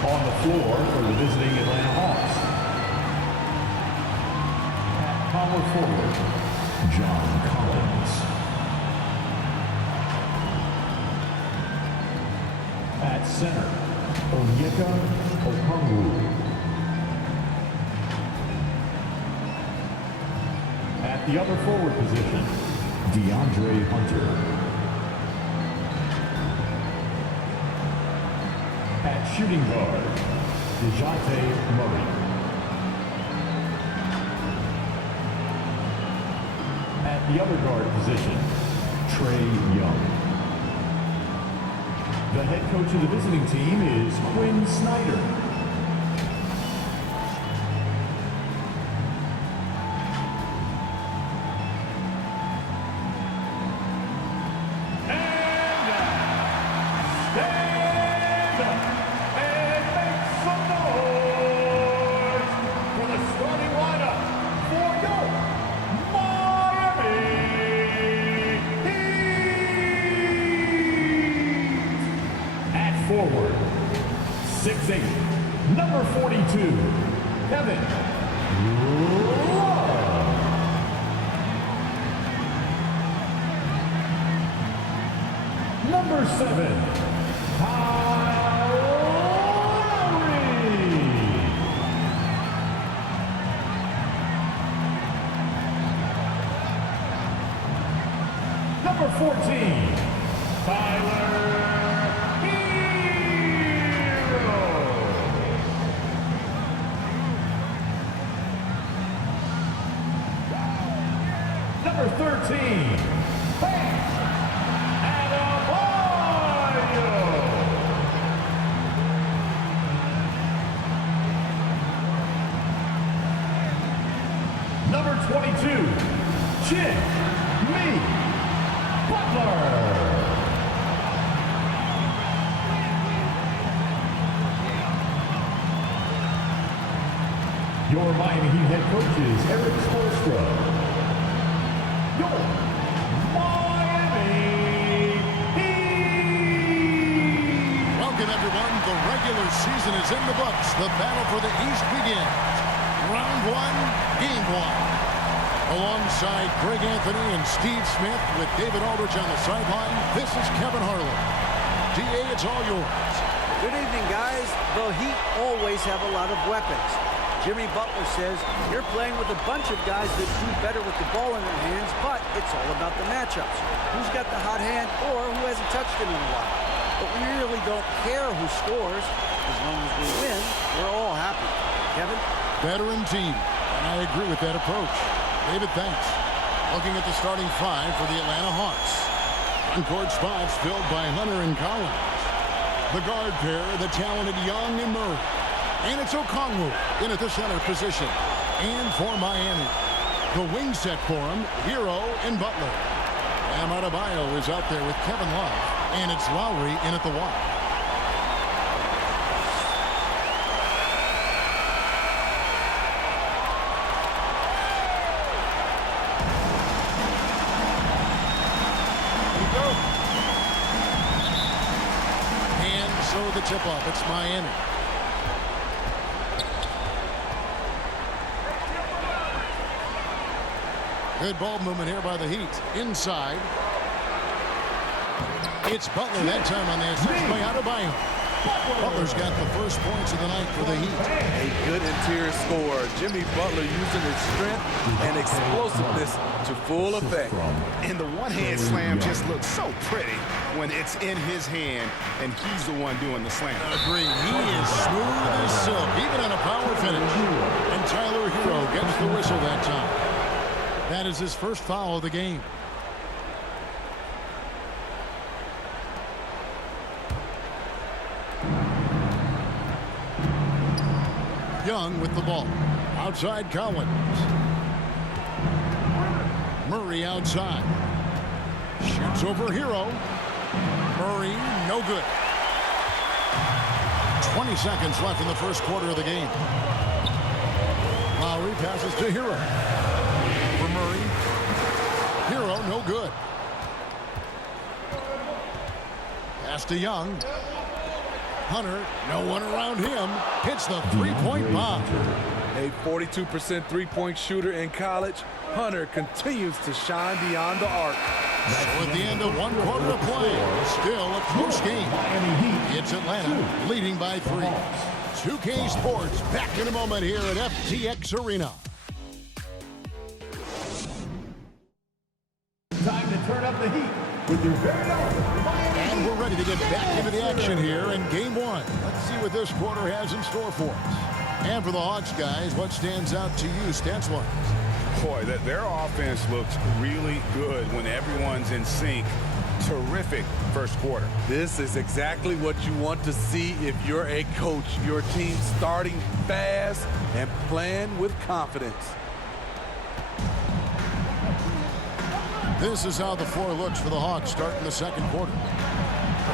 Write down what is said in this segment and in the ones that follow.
On the floor for the visiting Atlanta Hawks. At power forward, John Collins. At center, Onyeka Okongwu. At the other forward position, DeAndre Hunter. At shooting guard, DeJounte Murray. At the other guard position, Trae Young. The head coach of the visiting team is Quinn Snyder. Forward, 6'8", number 42, Kevin Love. Number 7, Kyle Lowry. Number 14, Tyler Number 13, Bam Adebayo. Number 22, Jimmy Butler. Your Miami Heat head coach is Eric Spoelstra. Your Miami Heat! Welcome, everyone. The regular season is in the books. The battle for the East begins. Round 1, game 1. Alongside Greg Anthony and Steve Smith with David Aldridge on the sideline, this is Kevin Harlan. DA, it's all yours. Good evening, guys. The Heat always have a lot of weapons. Jimmy Butler says you're playing with a bunch of guys that do better with the ball in their hands, but it's all about the matchups. Who's got the hot hand or who hasn't touched it in a while. But we really don't care who scores. As long as we win, we're all happy. Kevin? Veteran team, and I agree with that approach. David, thanks. Looking at the starting 5 for the Atlanta Hawks. On-court spots filled by Hunter and Collins. The guard pair, the talented Young and Murray. And it's Okongwu in at the center position. And for Miami, the wing set for him, Hero and Butler. Bam Adebayo is out there with Kevin Love. And it's Lowry in at the wide. And so the tip-off, it's Miami. Good ball movement here by the Heat. Inside. It's Butler that time on the assist by Adebayo. Butler's got the first points of the night for the Heat. A good interior scorer. Jimmy Butler using his strength and explosiveness to full effect. And the one-hand slam just looks so pretty when it's in his hand and he's the one doing the slam. Agreed. He is smooth as silk, even on a power finish. And Tyler Hero gets the whistle that time. That is his first foul of the game. Young with the ball. Outside Collins. Murray outside. Shoots over Hero. Murray, no good. 20 seconds left in the first quarter of the game. Lowry passes to Hero. For Murray. Hero, no good. Pass to Young. Hunter, no one around him, hits the three-point bomb. A 42% three-point shooter in college, Hunter continues to shine beyond the arc. So at the end of one quarter of play, still a close game. It's Atlanta leading by 3. 2K Sports back in a moment here at FTX Arena. Time to turn up the heat with your very own Miami. And we're ready to get back into the action here in Game 1. Let's see what this quarter has in store for us. And for the Hawks, guys, what stands out to you stats-wise? Boy, their offense looks really good when everyone's in sync. Terrific first quarter. This is exactly what you want to see if you're a coach. Your team starting fast and playing with confidence. This is how the floor looks for the Hawks starting the second quarter.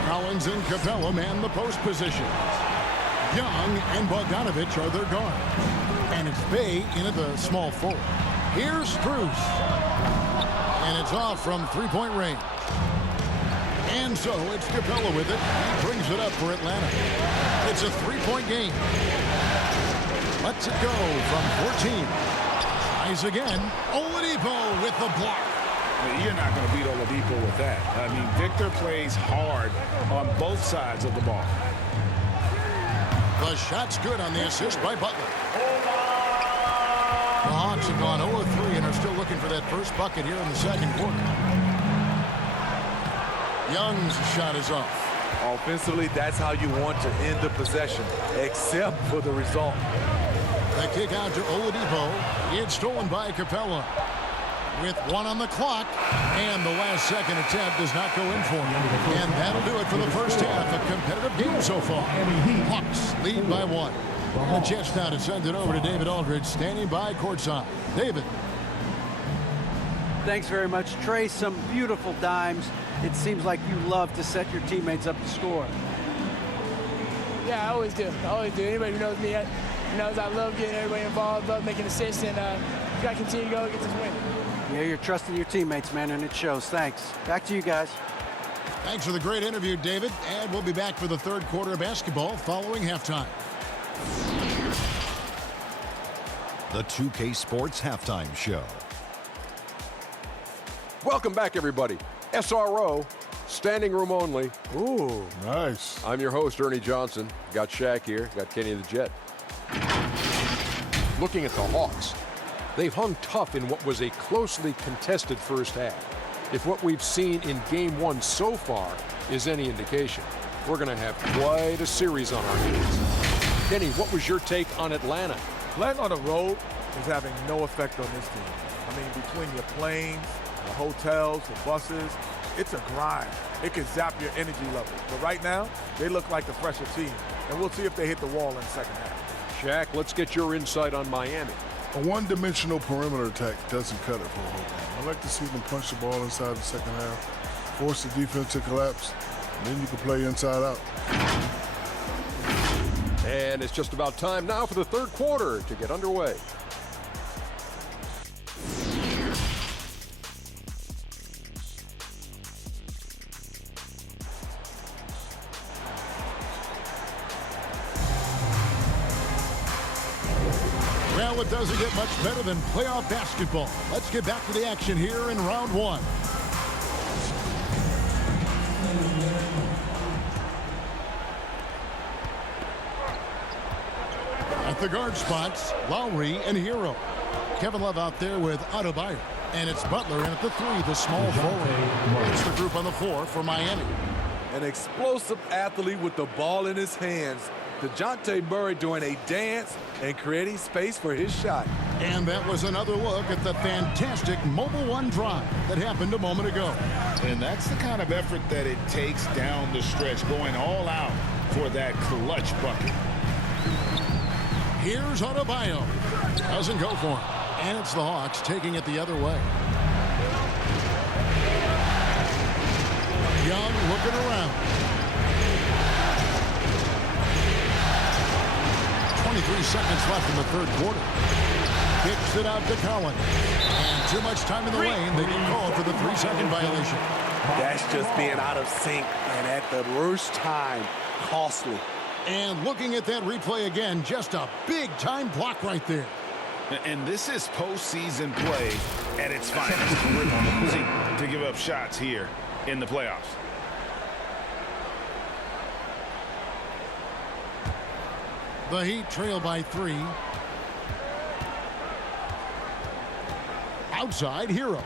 Collins and Capella man the post position. Young and Bogdanovich are their guards. And it's Bay in at the small forward. Here's Strus. And it's off from three-point range. And so it's Capella with it. He brings it up for Atlanta. It's a three-point game. Lets it go from 14. Tries again. Oladipo with the block. You're not going to beat Oladipo with that. I mean, Victor plays hard on both sides of the ball. The shot's good on the assist by Butler. The Hawks have gone 0-3 and are still looking for that first bucket here in the second quarter. Young's shot is off. Offensively, that's how you want to end the possession, except for the result. The kick out to Oladipo. It's stolen by Capella. With 1 on the clock, and the last second attempt does not go in for him. And that'll do it for the first half. A competitive game so far. Hawks lead by 1. The chance now to send it over to David Aldridge, standing by courtside. David. Thanks very much, Trey. Some beautiful dimes. It seems like you love to set your teammates up to score. Yeah, I always do. I always do. Anybody who knows me knows I love getting everybody involved, love making assists, and got to continue to go get this win. Yeah, you're trusting your teammates, man, and it shows. Thanks. Back to you guys. Thanks for the great interview, David. And we'll be back for the third quarter of basketball following halftime. The 2K Sports Halftime Show. Welcome back, everybody. SRO, standing room only. Ooh, nice. I'm your host, Ernie Johnson. Got Shaq here, got Kenny the Jet. Looking at the Hawks, they've hung tough in what was a closely contested first half. If what we've seen in Game 1 so far is any indication, we're going to have quite a series on our hands. Kenny, what was your take on Atlanta? Playing on the road is having no effect on this team. I mean, between your planes, the hotels, the buses, it's a grind. It can zap your energy level. But right now, they look like the fresher team. And we'll see if they hit the wall in the second half. Shaq, let's get your insight on Miami. A one-dimensional perimeter attack doesn't cut it for a whole game. I like to see them punch the ball inside the second half, force the defense to collapse, and then you can play inside out. And it's just about time now for the third quarter to get underway. Well, it doesn't get much better than playoff basketball. Let's get back to the action here in round 1. At the guard spots, Lowry and Hero. Kevin Love out there with Adebayo. And it's Butler in at the 3, the small forward. It's the group on the floor for Miami. An explosive athlete with the ball in his hands. DeJounte Murray doing a dance and creating space for his shot. And that was another look at the fantastic Mobile One drive that happened a moment ago. And that's the kind of effort that it takes down the stretch, going all out for that clutch bucket. Here's Adebayo. Doesn't go for him. And it's the Hawks taking it the other way. Young looking around. 23 seconds left in the third quarter. Kicks it out to Collins. And too much time in the lane. They get called for the 3-second violation. That's just being out of sync and at the worst time, costly. And looking at that replay again, just a big-time block right there. And this is postseason play at its finest. Refusing to give up shots here in the playoffs. The Heat trail by 3. Outside, Hero.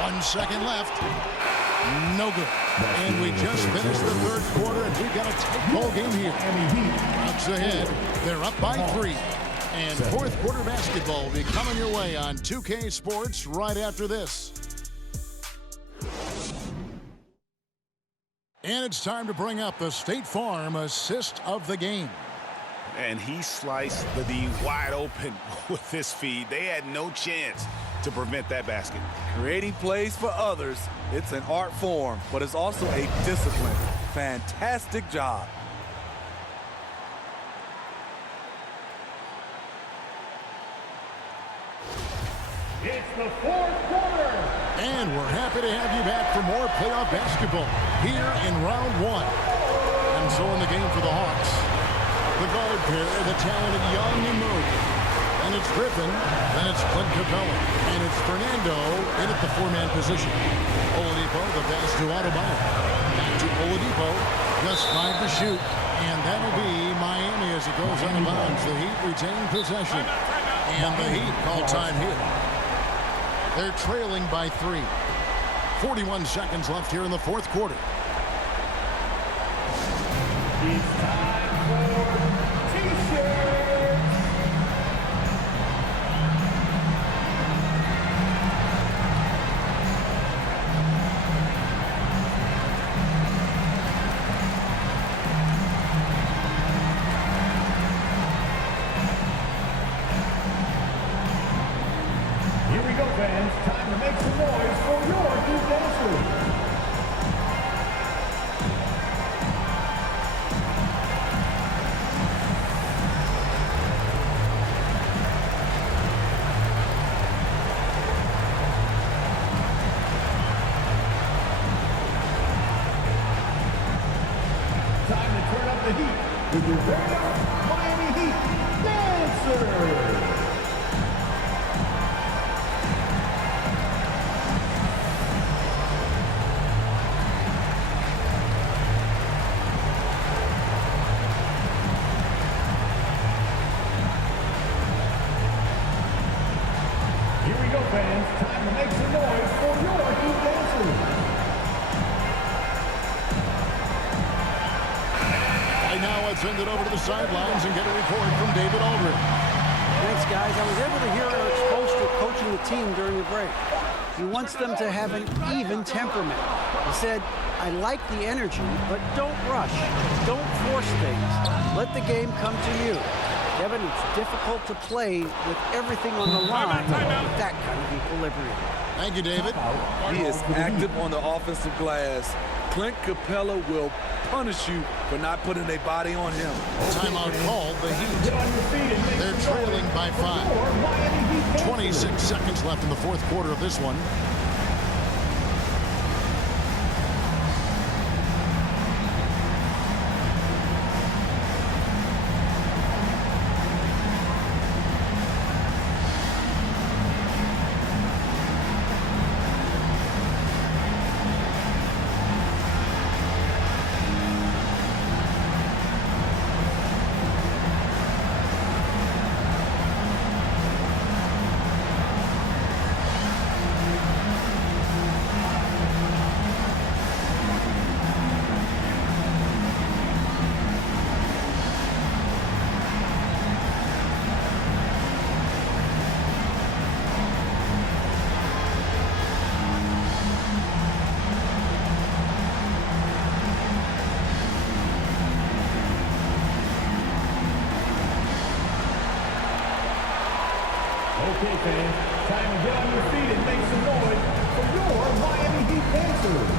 One second left. No good. And we just finished the third quarter, and we've got a tight ball game here. Bucks ahead. They're up by 3. And fourth quarter basketball will be coming your way on 2K Sports right after this. And it's time to bring up the State Farm assist of the game. And he sliced the D wide open with this feed. They had no chance to prevent that basket. Creating plays for others, it's an art form, but it's also a discipline. Fantastic job. It's the fourth quarter. And we're happy to have you back for more playoff basketball here in round 1. And so in the game for the Hawks, the guard pair, the talented Young and Murray. And it's Griffin, then it's Clint Capella, and it's Fernando in at the 4-man position. Oladipo, the pass to Adebayo. Back to Oladipo, just 5 to shoot. And that'll be Miami as it goes on the bounds. The Heat retain possession. And the Heat call time here. They're trailing by 3. 41 seconds left here in the fourth quarter. It's time for T-shirts. Here we go, fans. Time to make some noise for your new dancers. Time to turn up the heat with your very own Miami Heat dancers. Here we go, fans. Time to make some noise for your Heat dancers. Right now, let's send it over to the sidelines and get a report from David Aldridge. Thanks, guys. I was able to hear Eric Spoelstra coaching the team during the break. He wants them to have an even temperament. He said, I like the energy, but don't rush. Don't force things. Let the game come to you. Kevin, it's difficult to play with everything on the line with that kind of equilibrium. Thank you, David. He is active on the offensive glass. Clint Capella will punish you for not putting a body on him. Timeout called the Heat. They're trailing by 5. 26 seconds left in the fourth quarter of this one. Okay, fans, time to get on your feet and make some noise for your Miami Heat dancers.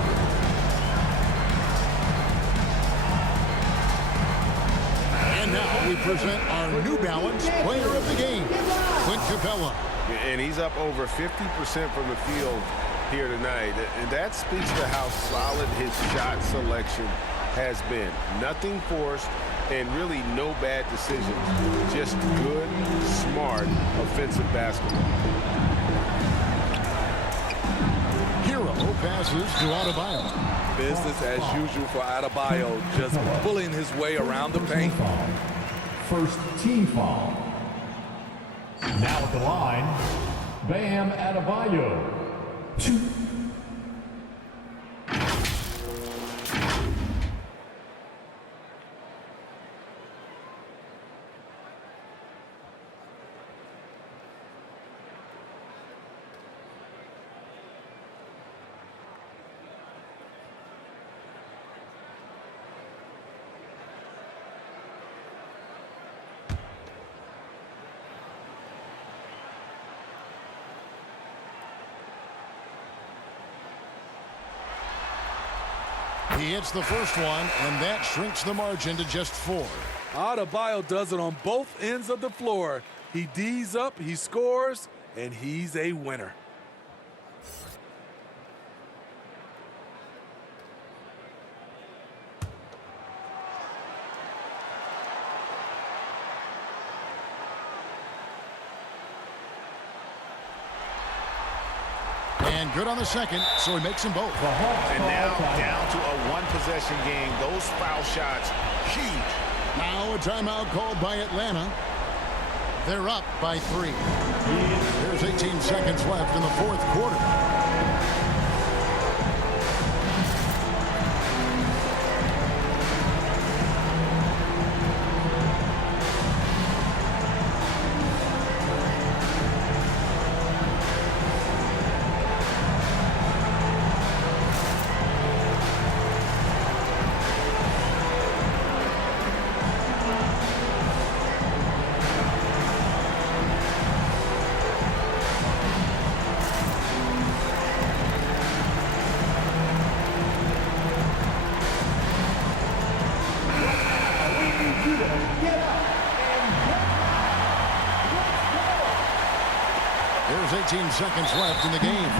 And now we present our New Balance Player of the Game, Clint Capella. And he's up over 50% from the field here tonight. And that speaks to how solid his shot selection has been. Nothing forced and really no bad decisions. Just good, smart, offensive basketball. Hero passes to Adebayo. Business as usual for Adebayo, just pulling his way around the paint. First team foul. Now at the line, Bam Adebayo. 2. He hits the first one, and that shrinks the margin to just 4. Adebayo does it on both ends of the floor. He D's up, he scores, and he's a winner. And good on the second, so he makes them both. And now down to a one-possession game. Those foul shots, huge. Now a timeout called by Atlanta. They're up by 3. There's 18 seconds left in the fourth quarter. There's 18 seconds left in the game,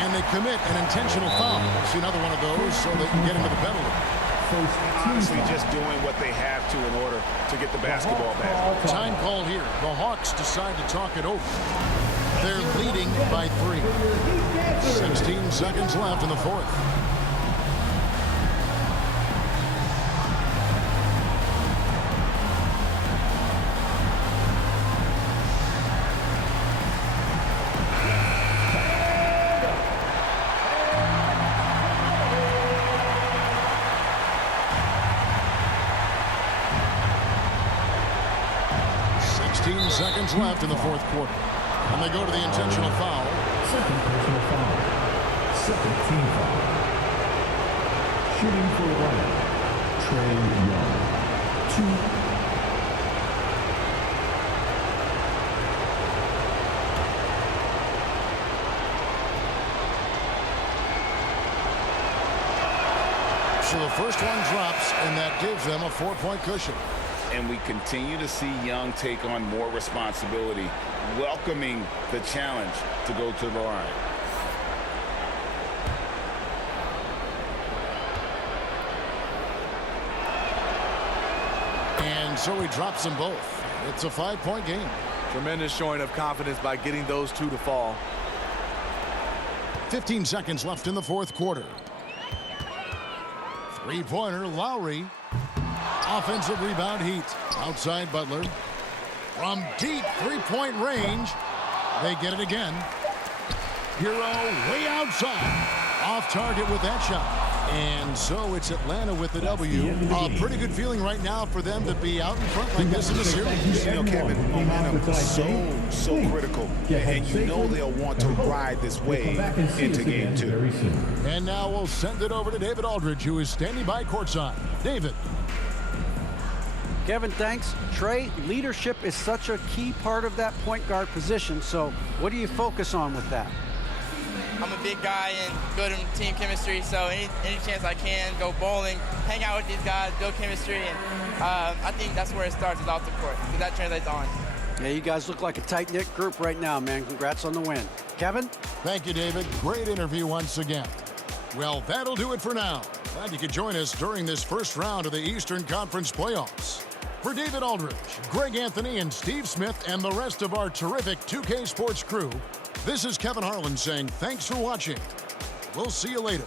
and they commit an intentional foul. See another one of those so they can get into the penalty. Honestly, just doing what they have to in order to get the basketball back. Time called here. The Hawks decide to talk it over. They're leading by 3. 16 seconds left in the fourth. Seconds left in the fourth quarter. And they go to the intentional foul. Second personal foul. Second team foul. Shooting for one. Trey Young. 2. So the first one drops, and that gives them a 4-point cushion. And we continue to see Young take on more responsibility, welcoming the challenge to go to the line. And so he drops them both. It's a 5-point game. Tremendous showing of confidence by getting those 2 to fall. 15 seconds left in the fourth quarter. Three-pointer, Lowry. Offensive rebound, Heat. Outside, Butler. From deep three-point range, they get it again. Hero way outside. Off target with that shot. And so it's Atlanta with the W. A pretty good feeling right now for them to be out in front like this in the series. You know, Kevin, momentum is so critical. And you know they'll want to ride this wave into game 2. And now we'll send it over to David Aldridge, who is standing by courtside. David. Kevin, thanks. Trey, leadership is such a key part of that point guard position, so what do you focus on with that? I'm a big guy and good in team chemistry, so any chance I can, go bowling, hang out with these guys, build chemistry, and I think that's where it starts is off the court, because that translates on. Yeah, you guys look like a tight-knit group right now, man. Congrats on the win. Kevin? Thank you, David. Great interview once again. Well, that'll do it for now. Glad you could join us during this first round of the Eastern Conference playoffs. For David Aldridge, Greg Anthony, and Steve Smith, and the rest of our terrific 2K Sports crew, this is Kevin Harlan saying thanks for watching. We'll see you later.